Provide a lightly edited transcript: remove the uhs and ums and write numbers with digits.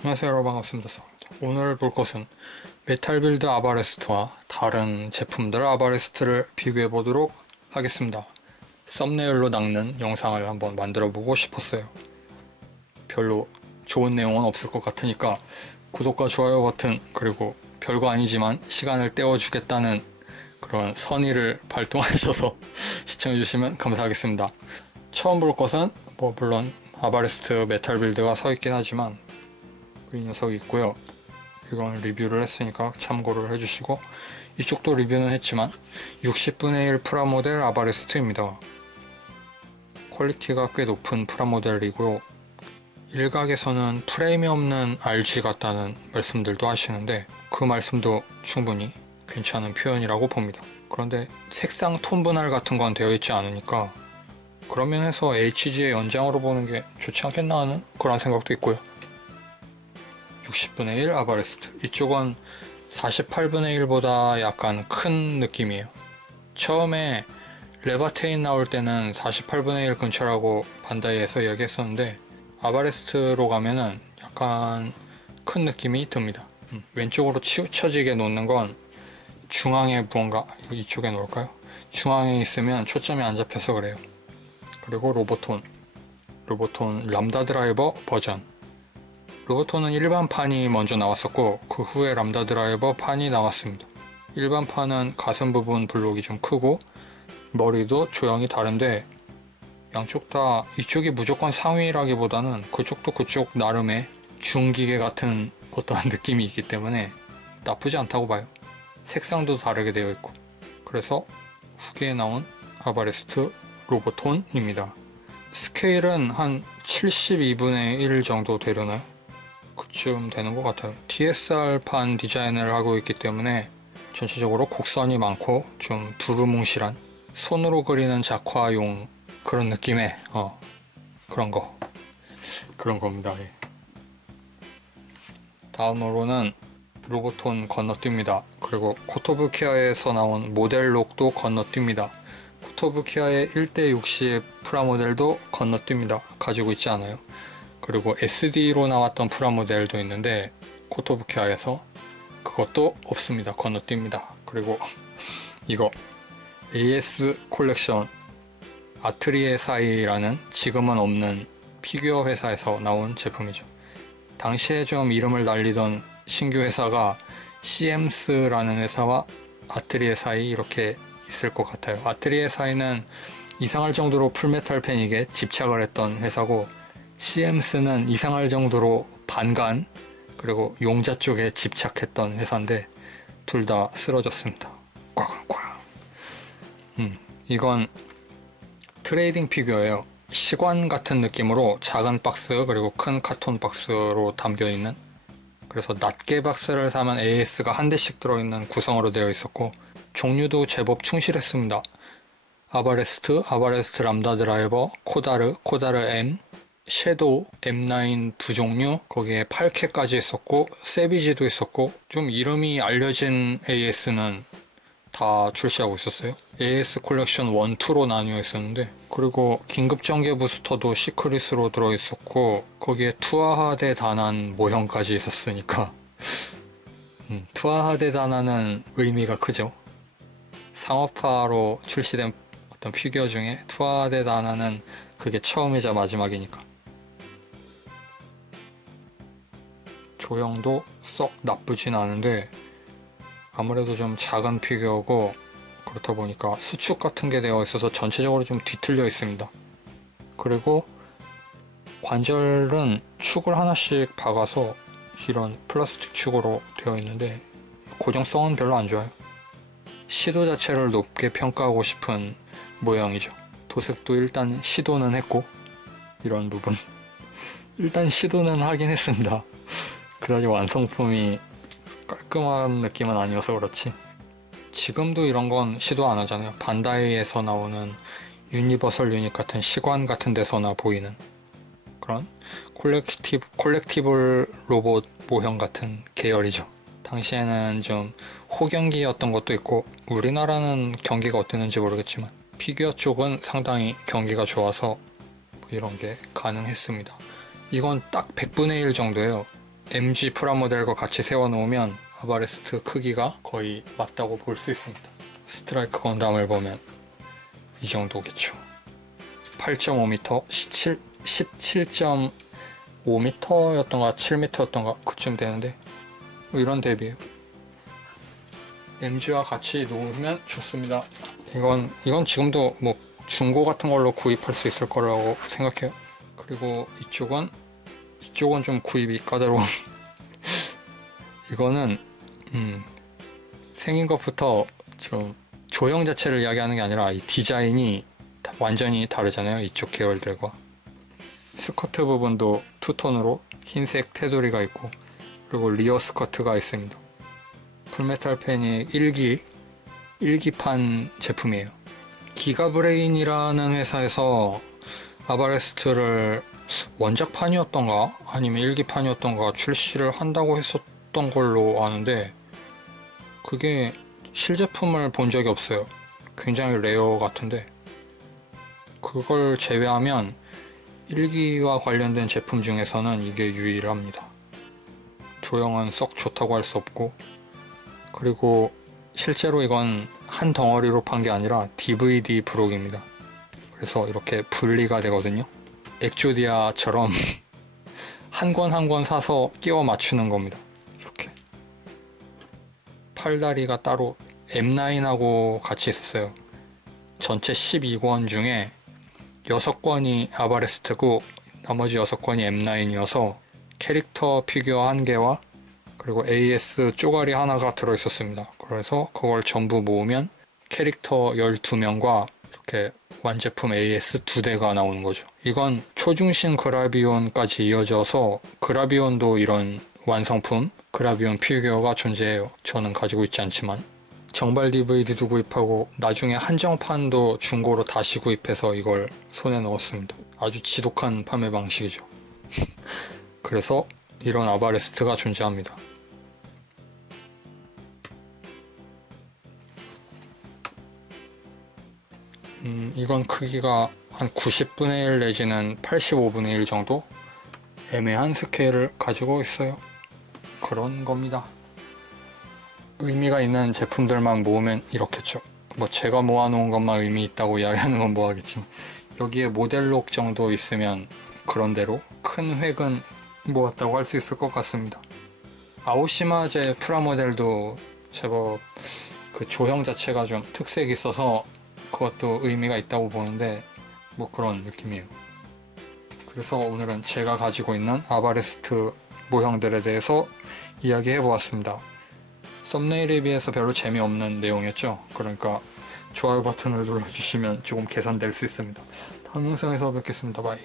안녕하세요 여러분, 반갑습니다. 오늘 볼 것은 메탈빌드 아바레스트와 다른 제품들 아바레스트를 비교해 보도록 하겠습니다. 썸네일로 낚는 영상을 한번 만들어 보고 싶었어요. 별로 좋은 내용은 없을 것 같으니까 구독과 좋아요 버튼, 그리고 별거 아니지만 시간을 때워주겠다는 그런 선의를 발동하셔서 시청해 주시면 감사하겠습니다. 처음 볼 것은 물론 아바레스트 메탈빌드가 서 있긴 하지만 이 녀석이 있고요. 이건 리뷰를 했으니까 참고를 해주시고, 이쪽도 리뷰는 했지만 60분의 1 프라모델 아바레스트입니다. 퀄리티가 꽤 높은 프라모델이고, 일각에서는 프레임이 없는 RG 같다는 말씀들도 하시는데 그 말씀도 충분히 괜찮은 표현이라고 봅니다. 그런데 색상 톤 분할 같은 건 되어 있지 않으니까 그런 면에서 HG의 연장으로 보는 게 좋지 않겠나 하는 그런 생각도 있고요. 60분의 1 아바레스트, 이쪽은 48분의 1보다 약간 큰 느낌이에요. 처음에 레바테인 나올 때는 48분의 1 근처라고 반다이에서 얘기했었는데 아바레스트로 가면은 약간 큰 느낌이 듭니다. 왼쪽으로 치우쳐지게 놓는 건 중앙에 무언가 이쪽에 놓을까요? 중앙에 있으면 초점이 안 잡혀서 그래요. 그리고 로보톤 람다 드라이버 버전. 로보톤은 일반판이 먼저 나왔었고 그 후에 람다 드라이버 판이 나왔습니다. 일반판은 가슴 부분 블록이 좀 크고 머리도 조형이 다른데, 양쪽 다 이쪽이 무조건 상위라기보다는 그쪽도 그쪽 나름의 중기계 같은 어떠한 느낌이 있기 때문에 나쁘지 않다고 봐요. 색상도 다르게 되어 있고. 그래서 후기에 나온 아바레스트 로보톤입니다. 스케일은 한 72분의 1 정도 되려나요? 그쯤 되는 것 같아요. TSR판 디자인을 하고 있기 때문에 전체적으로 곡선이 많고 좀 두루뭉실한, 손으로 그리는 작화용 그런 느낌의 그런 겁니다. 예. 다음으로는 로보톤 건너뜁니다. 그리고 코토부키아에서 나온 모델록도 건너뜁니다. 코토부키아의 1:60 프라모델도 건너뜁니다. 가지고 있지 않아요. 그리고 SD로 나왔던 프라모델도 있는데 코토부키아에서 그것도 없습니다. 건너뜁니다. 그리고 이거 AS 콜렉션 아트리에 사이라는 지금은 없는 피규어 회사에서 나온 제품이죠. 당시에 좀 이름을 날리던 신규 회사가 CMS라는 회사와 아트리에 사이 이렇게 있을 것 같아요. 아트리에 사이는 이상할 정도로 풀메탈 패닉에 집착을 했던 회사고, CMS는 이상할 정도로 반간 그리고 용자 쪽에 집착했던 회사인데 둘 다 쓰러졌습니다. 꽉꽉. 이건 트레이딩 피규어예요. 시관 같은 느낌으로 작은 박스 그리고 큰 카톤 박스로 담겨있는, 그래서 낱개 박스를 사면 AS가 한 대씩 들어있는 구성으로 되어 있었고, 종류도 제법 충실했습니다. 아바레스트 람다 드라이버, 코다르 M, 섀도우 M9 두 종류, 거기에 8K까지 있었고 세비지도 있었고, 좀 이름이 알려진 AS는 다 출시하고 있었어요. AS 콜렉션 1, 2로 나뉘어 있었는데, 그리고 긴급전개 부스터도 시크릿으로 들어있었고 거기에 투하하대 다난 모형까지 있었으니까 투하하대 다난은 의미가 크죠. 상업화로 출시된 어떤 피규어 중에 투하하대 다난은 그게 처음이자 마지막이니까. 조형도 썩 나쁘진 않은데 아무래도 좀 작은 피규어고 그렇다 보니까 수축 같은 게 되어 있어서 전체적으로 좀 뒤틀려 있습니다. 그리고 관절은 축을 하나씩 박아서 이런 플라스틱 축으로 되어 있는데 고정성은 별로 안 좋아요. 시도 자체를 높게 평가하고 싶은 모양이죠. 도색도 일단 시도는 했고, 이런 부분 일단 시도는 하긴 했습니다. 그다지 완성품이 깔끔한 느낌은 아니어서 그렇지. 지금도 이런 건 시도 안 하잖아요. 반다이에서 나오는 유니버설 유닛 같은 시관 같은 데서나 보이는 그런 콜렉티블 로봇 모형 같은 계열이죠. 당시에는 좀 호경기였던 것도 있고, 우리나라는 경기가 어땠는지 모르겠지만 피규어 쪽은 상당히 경기가 좋아서 이런 게 가능했습니다. 이건 딱 100분의 1 정도예요. MG 프라모델과 같이 세워놓으면 아바레스트 크기가 거의 맞다고 볼 수 있습니다. 스트라이크 건담을 보면 이 정도겠죠. 8.5m, 17.5m였던가 7m였던가 그쯤 되는데 뭐 이런 대비예요. MG와 같이 놓으면 좋습니다. 이건 지금도 뭐 중고 같은 걸로 구입할 수 있을 거라고 생각해요. 그리고 이쪽은 좀 구입이 까다로운 이거는 생긴 것부터 좀 조형 자체를 이야기하는 게 아니라 이 디자인이 완전히 다르잖아요. 이쪽 계열들과. 스커트 부분도 투톤으로 흰색 테두리가 있고 그리고 리어 스커트가 있습니다. 풀메탈 패닉 1기판 제품이에요. 기가브레인이라는 회사에서 아바레스트를 원작판이었던가 아니면 1기판이었던가 출시를 한다고 했었던 걸로 아는데 그게 실제품을 본 적이 없어요. 굉장히 레어 같은데 그걸 제외하면 1기와 관련된 제품 중에서는 이게 유일합니다. 조형은 썩 좋다고 할 수 없고 그리고 실제로 이건 한 덩어리로 판 게 아니라 DVD 부록입니다. 그래서 이렇게 분리가 되거든요. 엑조디아처럼 한 권 한 권 사서 끼워 맞추는 겁니다. 이렇게 팔다리가 따로 M9하고 같이 있었어요. 전체 12권 중에 6권이 아바레스트고 나머지 6권이 M9이어서 캐릭터 피규어 1개와 그리고 AS 쪼가리 하나가 들어있었습니다. 그래서 그걸 전부 모으면 캐릭터 12명과 이렇게 완제품 AS 2대가 나오는 거죠. 이건 초중신 그라비온까지 이어져서 그라비온도 이런 완성품 그라비온 피규어가 존재해요. 저는 가지고 있지 않지만 정발 DVD도 구입하고 나중에 한정판도 중고로 다시 구입해서 이걸 손에 넣었습니다. 아주 지독한 판매 방식이죠. 그래서 이런 아바레스트가 존재합니다. 이건 크기가 한 90분의 1 내지는 85분의 1 정도 애매한 스케일을 가지고 있어요. 그런 겁니다. 의미가 있는 제품들만 모으면 이렇겠죠. 뭐 제가 모아놓은 것만 의미 있다고 이야기하는 건 뭐하겠지만 여기에 모델록 정도 있으면 그런대로 큰 획은 모았다고 할 수 있을 것 같습니다. 아오시마제 프라모델도 제법 그 조형 자체가 좀 특색이 있어서 그것도 의미가 있다고 보는데 뭐 그런 느낌이에요. 그래서 오늘은 제가 가지고 있는 아바레스트 모형들에 대해서 이야기해 보았습니다. 썸네일에 비해서 별로 재미없는 내용이었죠. 그러니까 좋아요 버튼을 눌러주시면 조금 개선될 수 있습니다. 다음 영상에서 뵙겠습니다. 바이.